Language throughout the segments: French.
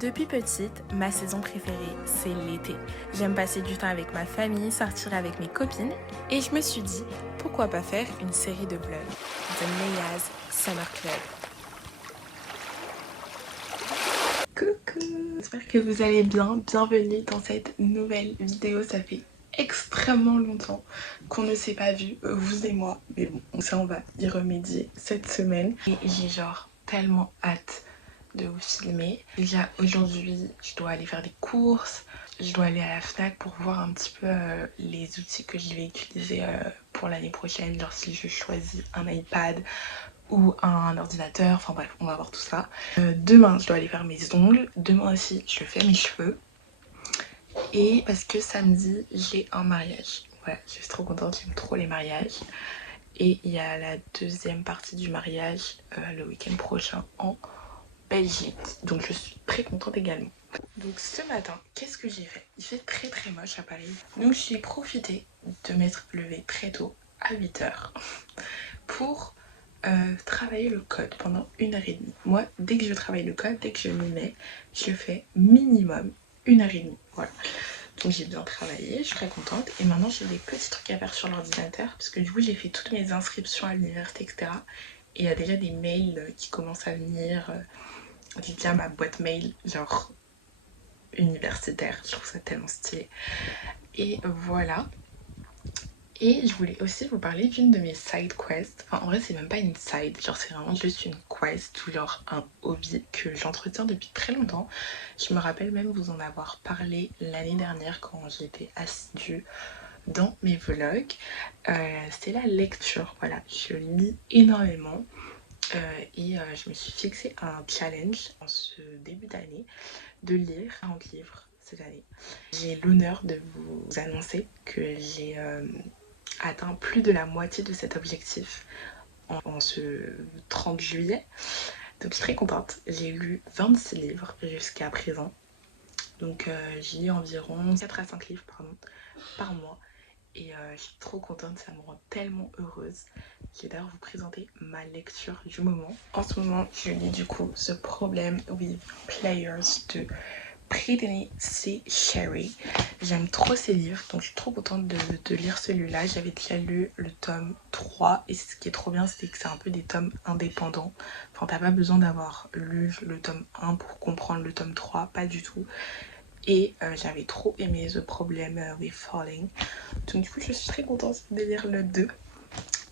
Depuis petite, ma saison préférée, c'est l'été. J'aime passer du temps avec ma famille, sortir avec mes copines et je me suis dit, pourquoi pas faire une série de vlogs, The Neyaz Summer Club. Coucou, j'espère que vous allez bien, bienvenue dans cette nouvelle vidéo. Ça fait extrêmement longtemps qu'on ne s'est pas vu, vous et moi, mais bon, ça on va y remédier cette semaine et j'ai genre tellement hâte de vous filmer. Déjà aujourd'hui je dois aller faire des courses, je dois aller à la FNAC pour voir un petit peu les outils que je vais utiliser pour l'année prochaine, genre si je choisis un iPad ou un ordinateur, enfin bref on va voir tout ça. Demain je dois aller faire mes ongles, demain aussi je fais mes cheveux et parce que samedi j'ai un mariage. Voilà, je suis trop contente, j'aime trop les mariages. Et il y a la deuxième partie du mariage le week-end prochain en Belgique, donc je suis très contente également. Donc ce matin, qu'est-ce que j'ai fait? Il fait très moche à Paris, donc j'ai profité de m'être levée très tôt à 8h pour travailler le code pendant 1h30. Moi, dès que je travaille le code, dès que je m'y mets, je fais minimum 1h30. Voilà. Donc j'ai bien travaillé, je suis très contente. Et maintenant j'ai des petits trucs à faire sur l'ordinateur parce que du coup j'ai fait toutes mes inscriptions à l'université, etc. Et il y a déjà des mails qui commencent à venir. J'ai déjà ma boîte mail genre universitaire, je trouve ça tellement stylé. Et voilà. Et je voulais aussi vous parler d'une de mes side quests. Enfin en vrai c'est même pas une side, genre c'est vraiment juste une quest ou genre un hobby que j'entretiens depuis très longtemps. Je me rappelle même vous en avoir parlé l'année dernière quand j'étais assidue dans mes vlogs. C'est la lecture, voilà, je lis énormément. Je me suis fixé un challenge en ce début d'année de lire 40 livres cette année. J'ai l'honneur de vous annoncer que j'ai atteint plus de la moitié de cet objectif en ce 30 juillet. Donc je suis très contente. J'ai lu 26 livres jusqu'à présent. Donc j'ai lu environ 4 à 5 livres par mois. Et je suis trop contente, ça me rend tellement heureuse. Je vais d'ailleurs vous présenter ma lecture du moment. En ce moment, je lis du coup The Problem with Players de Brittany C. Sherry. J'aime trop ces livres, donc je suis trop contente de lire celui-là. J'avais déjà lu le tome 3 et ce qui est trop bien, c'est que c'est un peu des tomes indépendants. Enfin, t'as pas besoin d'avoir lu le tome 1 pour comprendre le tome 3, pas du tout. Et j'avais trop aimé The Problem with Falling. Donc du coup je suis très contente de lire le 2.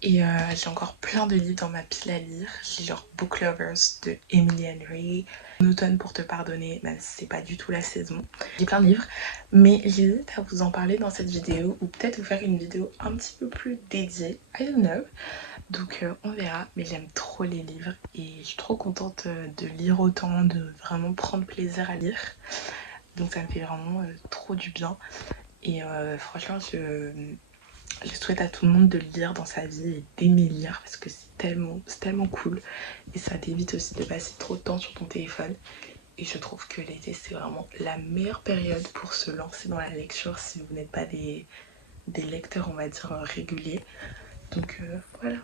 Et j'ai encore plein de livres dans ma pile à lire. J'ai genre Book Lovers de Emily Henry, En automne pour te pardonner, même si c'est pas du tout la saison. J'ai plein de livres, mais j'hésite à vous en parler dans cette vidéo ou peut-être vous faire une vidéo un petit peu plus dédiée. I don't know. Donc on verra, mais j'aime trop les livres et je suis trop contente de lire autant, de vraiment prendre plaisir à lire. Donc ça me fait vraiment trop du bien. Et franchement, je souhaite à tout le monde de lire dans sa vie et d'aimer lire parce que c'est tellement cool. Et ça t'évite aussi de passer trop de temps sur ton téléphone. Et je trouve que l'été, c'est vraiment la meilleure période pour se lancer dans la lecture si vous n'êtes pas des lecteurs, on va dire, réguliers. Donc voilà.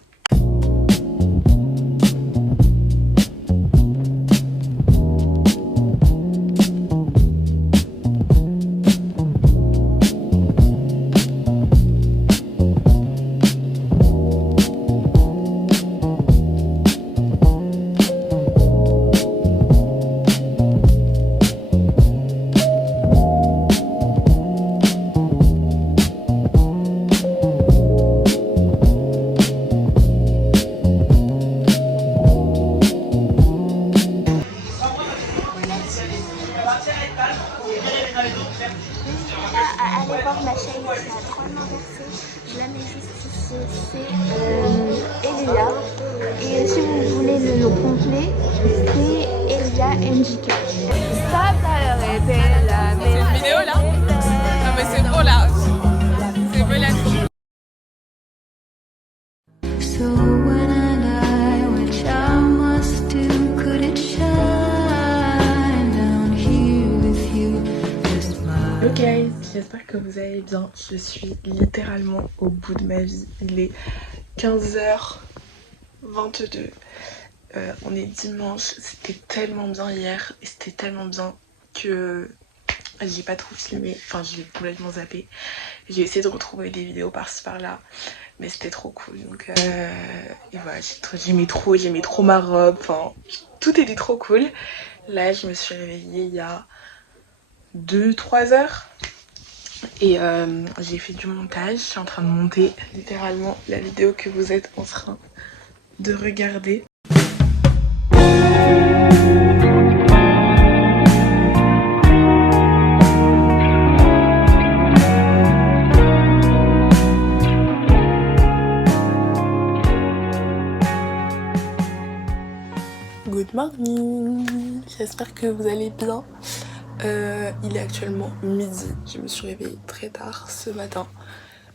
Allez voir ma chaîne, ça a drôlement versé. Je la mets juste ici, c'est Elia. Et si vous voulez le nom complet, c'est Elia NJK. Ça été la C'est une vidéo là? Non mais c'est beau là. C'est beau là. Hello guys, j'espère que vous allez bien. Je suis littéralement au bout de ma vie. Il est 15h22. On est dimanche, c'était tellement bien hier et c'était tellement bien que j'ai pas trop filmé, enfin j'ai complètement zappé. J'ai essayé de retrouver des vidéos par-ci par-là, mais c'était trop cool. Donc et voilà, j'aimais trop ma robe, enfin tout était trop cool. Là je me suis réveillée il y a 2-3 heures et j'ai fait du montage. Je suis en train de monter littéralement la vidéo que vous êtes en train de regarder. Good morning, j'espère que vous allez bien. Il est actuellement midi, je me suis réveillée très tard ce matin,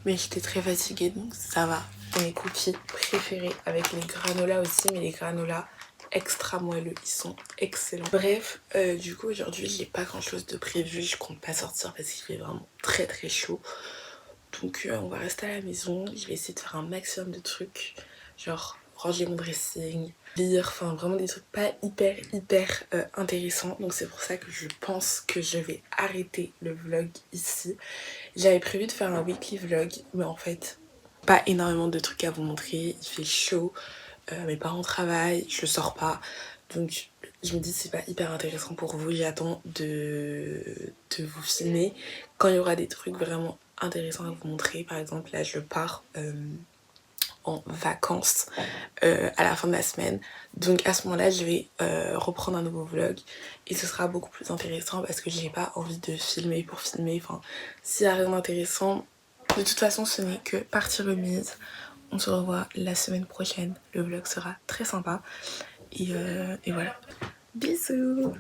mais j'étais très fatiguée donc ça va. Mes cookies préférés avec les granolas aussi, mais les granolas extra moelleux, ils sont excellents. Bref, du coup aujourd'hui j'ai pas grand chose de prévu, je compte pas sortir parce qu'il fait vraiment très chaud. Donc on va rester à la maison, je vais essayer de faire un maximum de trucs, genre ranger mon dressing, lire, enfin vraiment des trucs pas hyper intéressants. Donc c'est pour ça que je pense que je vais arrêter le vlog ici. J'avais prévu de faire un weekly vlog, mais en fait pas énormément de trucs à vous montrer, il fait chaud, mes parents travaillent, je sors pas, donc je me dis c'est pas hyper intéressant pour vous. J'attends de vous filmer quand il y aura des trucs vraiment intéressants à vous montrer. Par exemple là je pars en vacances à la fin de la semaine, donc à ce moment là je vais reprendre un nouveau vlog et ce sera beaucoup plus intéressant parce que j'ai pas envie de filmer pour filmer. Enfin s'il y a rien d'intéressant, de toute façon ce n'est que partie remise. On se revoit la semaine prochaine, le vlog sera très sympa et voilà, bisous.